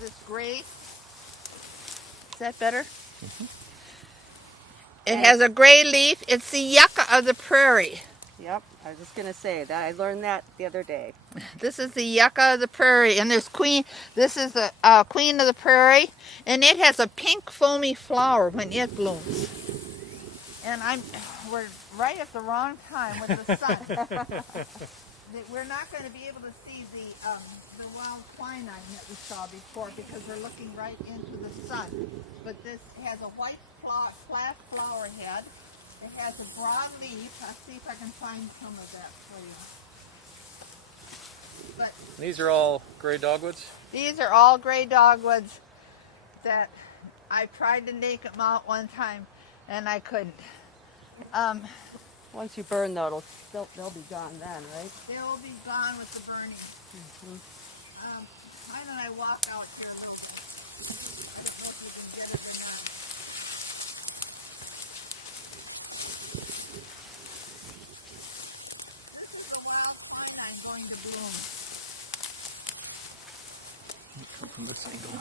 This gray. Is that better? Mm-hmm. It has a gray leaf. It's the yucca of the prairie. Yep. I was just gonna say that I learned that the other day. This is the yucca of the prairie, and there's queen. This is the queen of the prairie, and it has a pink foamy flower when it blooms. And we're right at the wrong time with the sun. We're not going to be able to see the wild quinine that we saw before because we're looking right into the sun. But this has a white flat flower head. It has a broad leaf. I'll see if I can find some of that for you. But These are all gray dogwoods? these are all gray dogwoods that I tried to make them out one time and I couldn't. Once you burn though, they'll be gone then, right? They'll be gone with the burning. Mm-hmm. Why don't I walk out here a little bit? Look if we can get it or not. This is the wild quinine going to bloom. Come from this angle.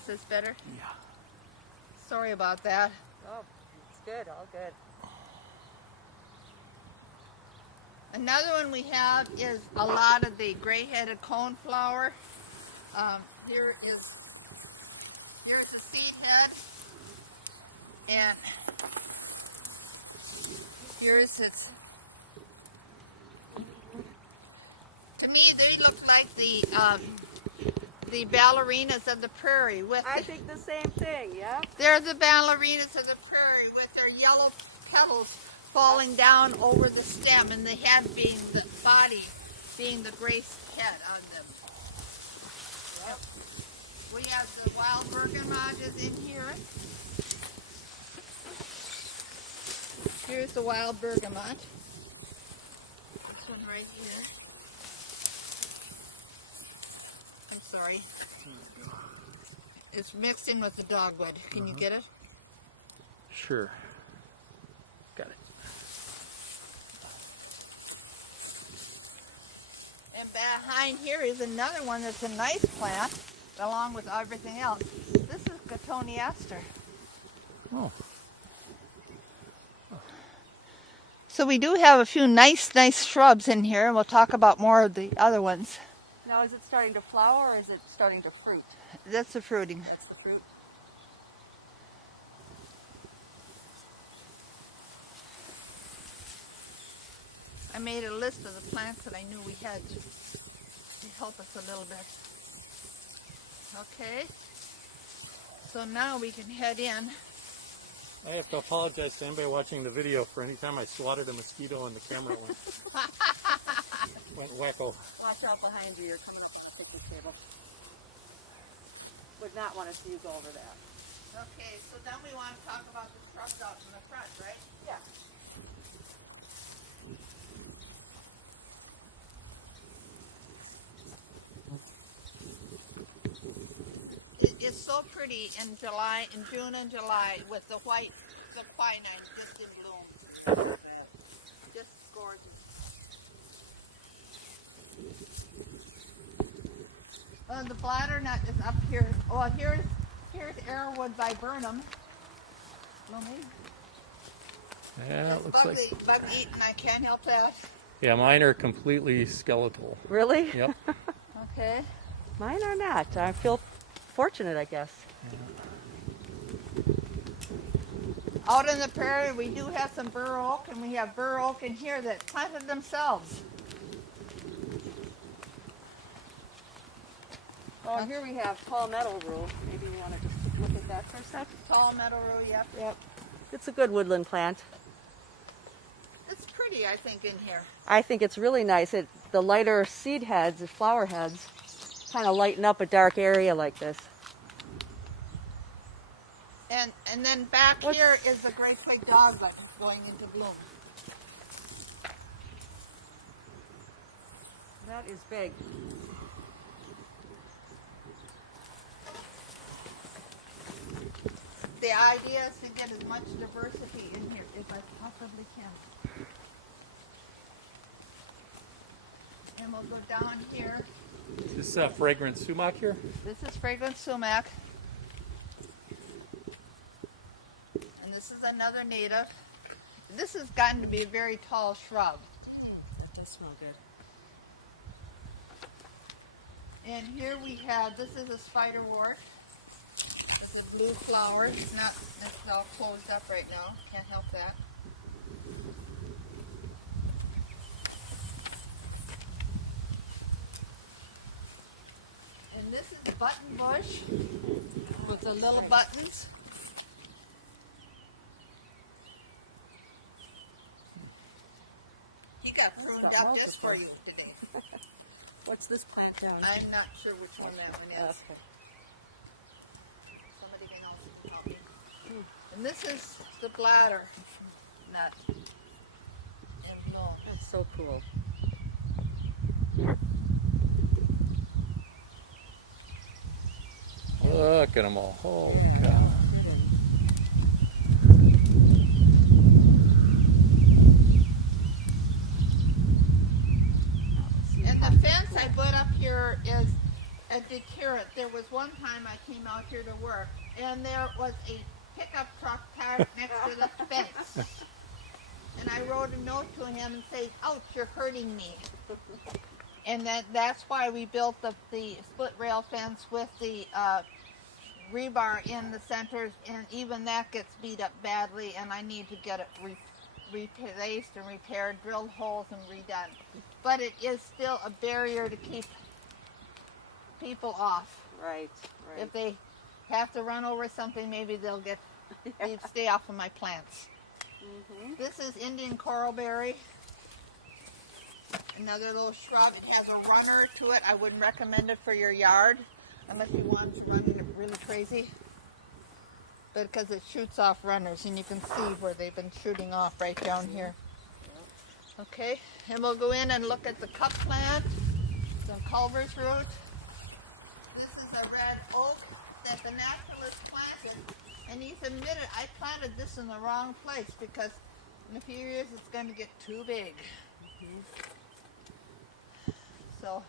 Is this better? Yeah. Sorry about that. Oh, it's good. All good. Another one we have is a lot of the gray-headed coneflower. Here's the seed head, and here's its. To me, they look like the ballerinas of the prairie. I think the same thing. Yeah. They're the ballerinas of the prairie with their yellow petals falling down over the stem, and the head being the body, being the gray head on them. Yep. We have the wild bergamot is in here. Here's the wild bergamot. This one right here. I'm sorry. It's mixed in with the dogwood. Can you get it? Sure. Got it. And behind here is another one that's a nice plant, along with everything else. This is Aster. Oh. So we do have a few nice shrubs in here, and we'll talk about more of the other ones. Now, is it starting to flower or is it starting to fruit? That's the fruiting. That's the fruit. I made a list of the plants that I knew we had to help us a little bit. Okay. So now we can head in. I have to apologize to anybody watching the video for any time I swatted a mosquito and the camera went wacko. Watch out behind you. You're coming up on the picnic table. Would not want to see you go over that. Okay, so then we want to talk about the shrubs out in the front, right? Yeah. It's so pretty in June and July with the quinine just in bloom. Just gorgeous. The bladdernut is up here. Well, here's Arrowwood viburnum. Blooming. Yeah, it looks like. Bug eaten. I can't help that. Yeah, mine are completely skeletal. Really? Yep. Okay. Mine are not. I feel fortunate, I guess. Out in the prairie, we do have some bur oak, and we have bur oak in here that planted themselves. Oh, here we have tall meadow rue. Maybe you want to just look at that for a sec. Tall meadow rue, yep. Yep. It's a good woodland plant. It's pretty, I think, in here. I think it's really nice. The lighter seed heads, the flower heads, kind of lighten up a dark area like this. And then back here is the great big dogwood going into bloom. That is big. The idea is to get as much diversity in here as I possibly can. And we'll go down here. Is this Fragrant Sumac here? This is Fragrant Sumac. And this is another native. This has gotten to be a very tall shrub. They smell good. And here we have, this is a spiderwort. It's a blue flower. It's all closed up right now. Can't help that. And this is button bush with the little buttons. He got pruned up just for you today. What's this plant down? I'm not sure which one that one is. Okay. Somebody can also help me. And this is the bladder nut in bloom. That's so cool. Look at them all. Holy cow. And the fence I put up here is a deterrent. There was one time I came out here to work, and there was a pickup truck parked next to the fence. And I wrote a note to him and said, "Ouch, you're hurting me." And that's why we built the split rail fence with the rebar in the center, and even that gets beat up badly, and I need to get it replaced and repaired, drilled holes and redone. But it is still a barrier to keep people off. Right, right. If they have to run over something, maybe they'll stay off of my plants. Mm-hmm. This is Indian coralberry. Another little shrub. It has a runner to it. I wouldn't recommend it for your yard unless you want to run it really crazy. But because it shoots off runners, and you can see where they've been shooting off right down here. Okay, and we'll go in and look at the cup plant, some culver's root. This is a red oak that the naturalist planted, and he's admitted I planted this in the wrong place because in a few years it's going to get too big. So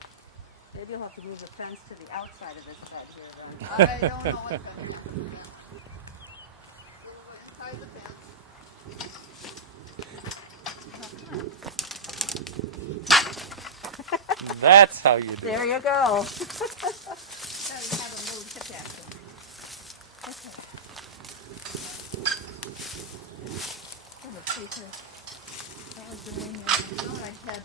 maybe you'll have to move the fence to the outside of this bed here, though. I don't know what's going to happen. We'll go inside the fence. That's how you do There it. you go. So you have a little tip action. Okay. Gonna take her. That was the name of the one I had.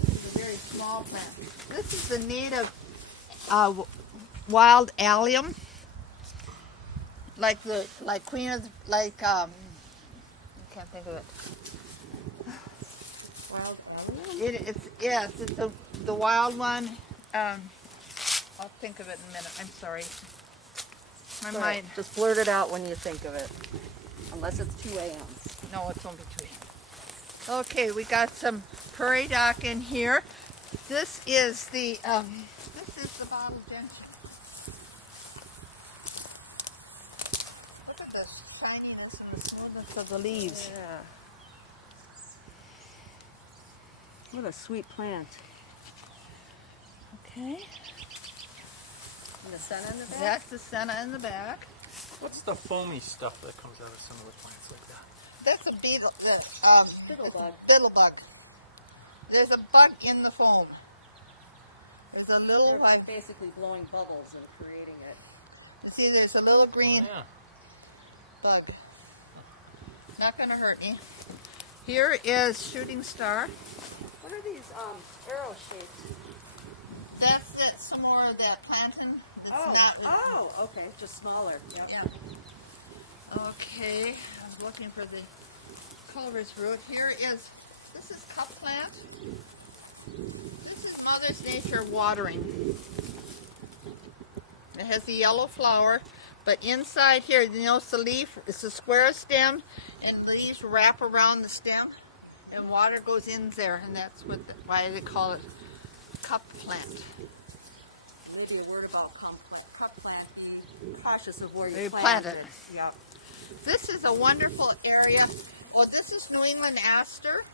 It's a very small plant. This is the native wild allium. Like queen of I can't think of it. Wild allium? It's the wild one. I'll think of it in a minute. I'm sorry. My Sorry, mind. just blurt it out when you think of it. Unless it's 2 a.m.s. No, it's only 2. Okay, we got some prairie dock in here. This is the bottle gentian. Look at the shininess and the smoothness of the leaves. Yeah. What a sweet plant. Okay. And the senna in the back? That's the senna in the back. What's the foamy stuff that comes out of some of the plants like that? That's a beetle. Fiddlebug. Fiddlebug. There's a bug in the foam. There's a little They're basically blowing bubbles and creating it. You see, there's a little green Oh, yeah. bug. Not going to hurt me. Here is shooting star. What are these arrow shaped? That's some more of that plantain. Okay, just smaller. Yep. Yeah. Okay, I'm looking for the Culver's root. This is cup plant. This is Mother's Nature watering. It has the yellow flower, but inside here, you notice the leaf, it's a square stem, and leaves wrap around the stem, and water goes in there, and that's why they call it cup plant. Maybe a word about cup plant, being cautious of where You you plant plant it. Yeah. This is a wonderful area. Well, this is New England Aster.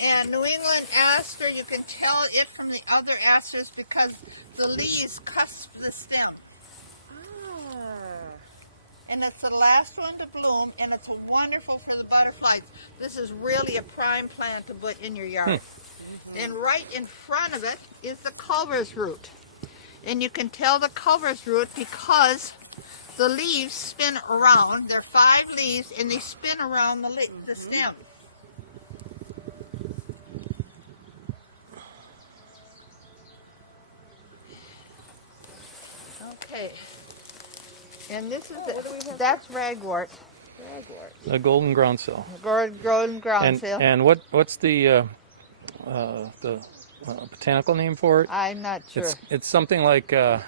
And New England Aster, you can tell it from the other asters because the leaves cusp the stem. And it's the last one to bloom, and it's wonderful for the butterflies. This is really a prime plant to put in your yard. And right in front of it is the Culver's root. And you can tell the Culver's root because the leaves spin around. There are 5 leaves, and they spin around the stem. Okay. And this is that's ragwort. The golden groundsel. Golden groundsel. And what's the botanical name for it? I'm not sure. It's something like I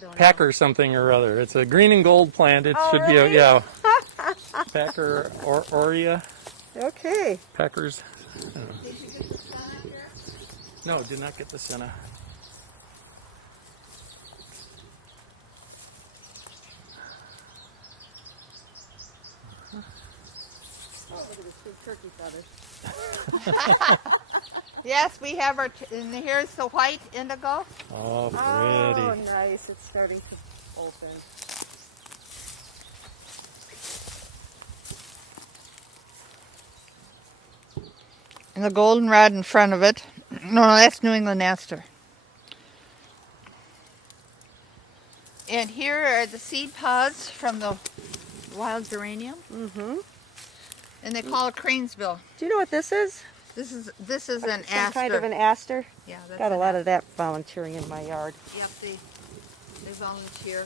don't know. Packer something or other. It's a green and gold plant. It should really? be Packer aurea. Okay. Packers. Did you get the sun out here? No, did not get the senna. Oh, look at this big turkey feather. Yes, we have our, and here's the white indigo. Oh, Oh, pretty. nice. It's starting to open. And the goldenrod in front of it. No, that's New England Aster. And here are the seed pods from the wild geranium. Mm-hmm. And they call it cranesbill. Do you know what this is? This is an Some aster. kind of an aster? Yeah, that's Got a an lot of that volunteering in my yard. Yep, they volunteer.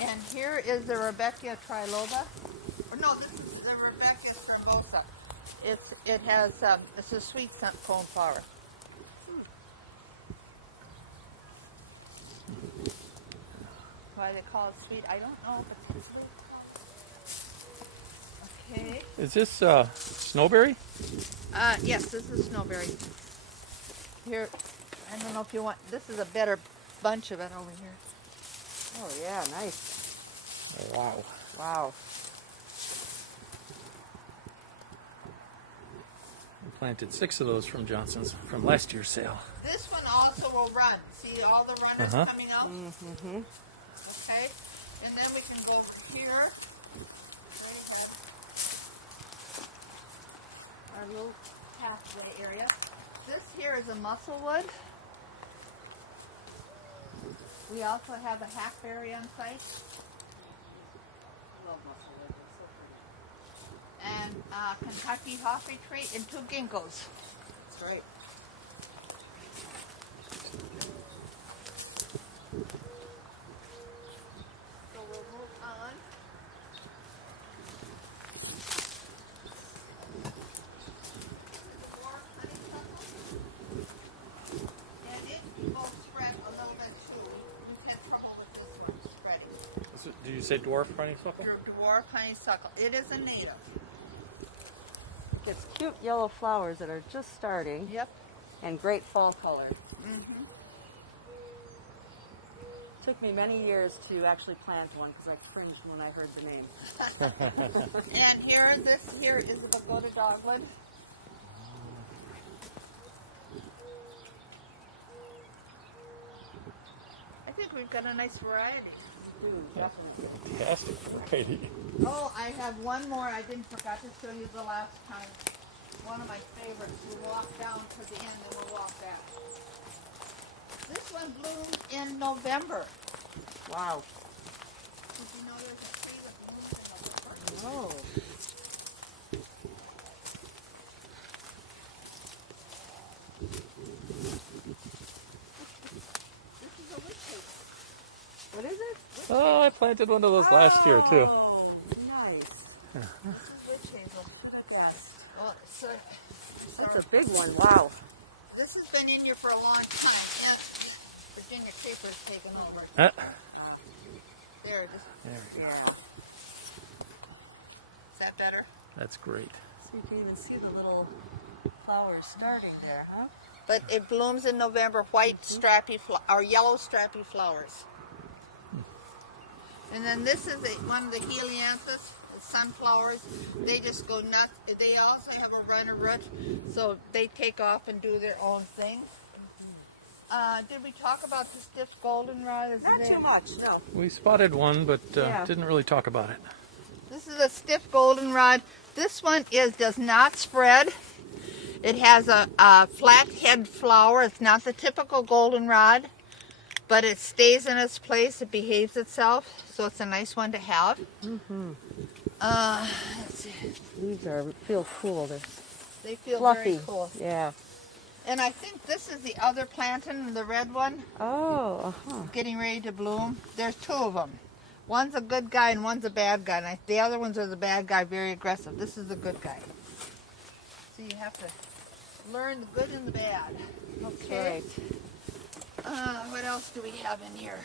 And here is the Rebecca triloba. Or no, this is the Rebecca spermosa. It's a sweet cone flower. Why they call it sweet, I don't know if it's sweet. Okay. Is this snowberry? Yes, this is snowberry. Here, I don't know if you want, this is a better bunch of it over here. Oh, yeah, nice. Oh, wow. Wow. I planted 6 of those from Johnson's from last year's sale. This one also will run. See all the runners Uh-huh. coming out? Mm-hmm. Okay. And then we can go here. our little pathway area. This here is a Mussel Wood. We also have a hackberry on site. Love Mussel Wood. It's so pretty. And Kentucky hawthorn tree and 2 ginkgos. That's right. So we'll move on. Dwarf honeysuckle. And it will spread a little bit too. We've had trouble with this one spreading. Did you say dwarf honeysuckle? Dwarf honeysuckle. It is a native. It gets cute yellow flowers that are just starting. Yep. And great fall color. Mm-hmm. Took me many years to actually plant one because I cringed when I heard the name. And this here is a pagoda dogwood. I think we've got a nice variety. Definitely. Fantastic variety. Oh, I have one more I didn't forgot to show you the last time. One of my favorites. We'll walk down to the end and we'll walk back. This one blooms in November. Wow. Did you know there's a tree that blooms in November? Oh. This is a witch hazel. What is it? Oh, I planted one of those last year too. Oh, nice. This is witch hazel. Look at that. Well, so, That's a big one. Wow. this has been in here for a long time. And Virginia creeper's taken over. Ah, There, this, there we go. Yeah. is that better? That's great. So you can even see the little flowers starting there, huh? But it blooms in November, white strappy or yellow strappy flowers. And then this is one of the helianthus, the sunflowers. They just go nuts. They also have a runner root, so they take off and do their own thing. Did we talk about the stiff goldenrod? Not too much, no. We spotted one, but Yeah. didn't really talk about it. This is a stiff goldenrod. This one does not spread. It has a flat head flower. It's not the typical goldenrod, but it stays in its place. It behaves itself, so it's a nice one to have. Mm-hmm. Let's see. Leaves feel cool. They're They feel fluffy. very cool. Yeah. And I think this is the other plantain, the red one, Oh, uh-huh. getting ready to bloom. There's 2 of them. One's a good guy and one's a bad guy. And the other ones are the bad guy, very aggressive. This is the good guy. So you have to learn the good and the bad. Okay. Right. What else do we have in here?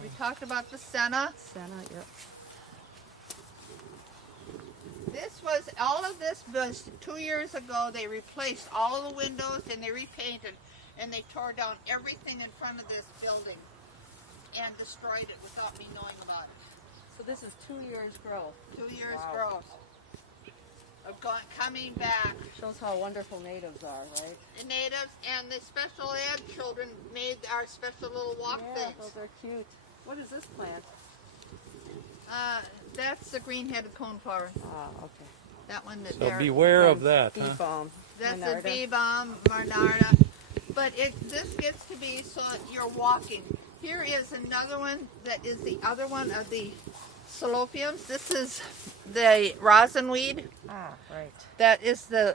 We talked about the senna. Senna, yep. All of this was 2 years ago. They replaced all of the windows and they repainted and they tore down everything in front of this building and destroyed it without me knowing about it. So this is 2 years growth. 2 years Wow. growth of coming back. Shows how wonderful natives are, right? The natives and the special ed children made our special little walk Yeah, things. those are cute. What is this plant? That's the green-headed coneflower. Ah, okay. That one that So there. beware of that, Bee huh? balm. That's Monarda. a bee balm, Marnarda. But this gets to be so you're walking. Here is another one that is the other one of the Salopiums. This is the rosin weed. Ah, right. That is the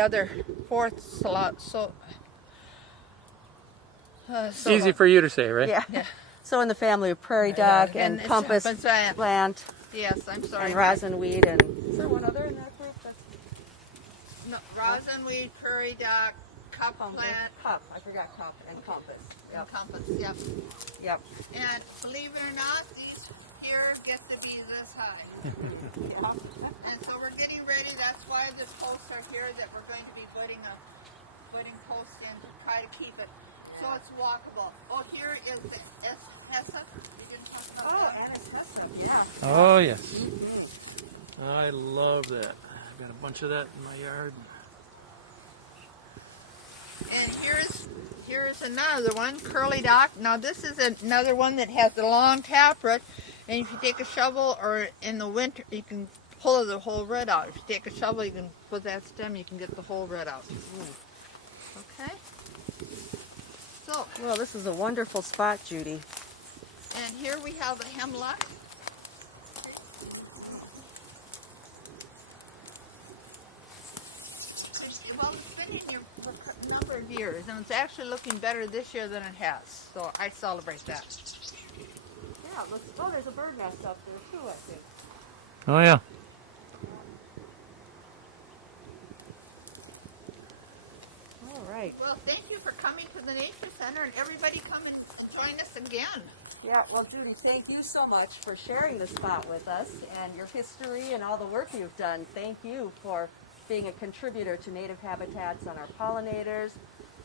other 4th Easy for you to say, right? Yeah. So in the family of prairie dock and it's- compass but, plant Yes, I'm sorry. and rosin weed and is there one other in that group? That's No, rosin weed, prairie dock, cup plant, cup. I forgot cup and compass. and compass. Yep. Yep. And believe it or not, these here get to be this high. And so we're getting ready. That's why the posts are here. That we're going to be putting posts in to try to keep it so it's walkable. Oh, here is the Essa. You didn't talk about that. Essa. Yeah. Oh, yes. I love that. I've got a bunch of that in my yard. And here's another one, curly dock. Now this is another one that has a long taproot, and if you take a shovel or in the winter, you can pull the whole root out. If you take a shovel, you can with that stem, you can get the whole root out. Okay. So, Well, this is a wonderful spot, Judy. and here we have the hemlock. Well, it's been in here for a number of years, and it's actually looking better this year than it has. So I celebrate that. Yeah, oh, there's a bird nest up there too, I think. Oh yeah. All right. Well, thank you for coming to the Nature Center, and everybody come and join us again. Yeah, well, Judy, thank you so much for sharing the spot with us and your history and all the work you've done. Thank you for being a contributor to native habitats on our pollinators,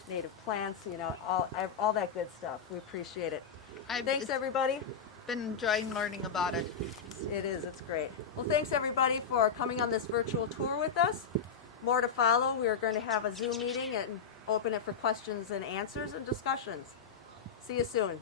native plants, you know, all that good stuff. We appreciate it. Thanks, everybody. Been enjoying learning about it. It is. It's great. Well, thanks, everybody, for coming on this virtual tour with us. More to follow. We're going to have a Zoom meeting and open it for questions and answers and discussions. See you soon.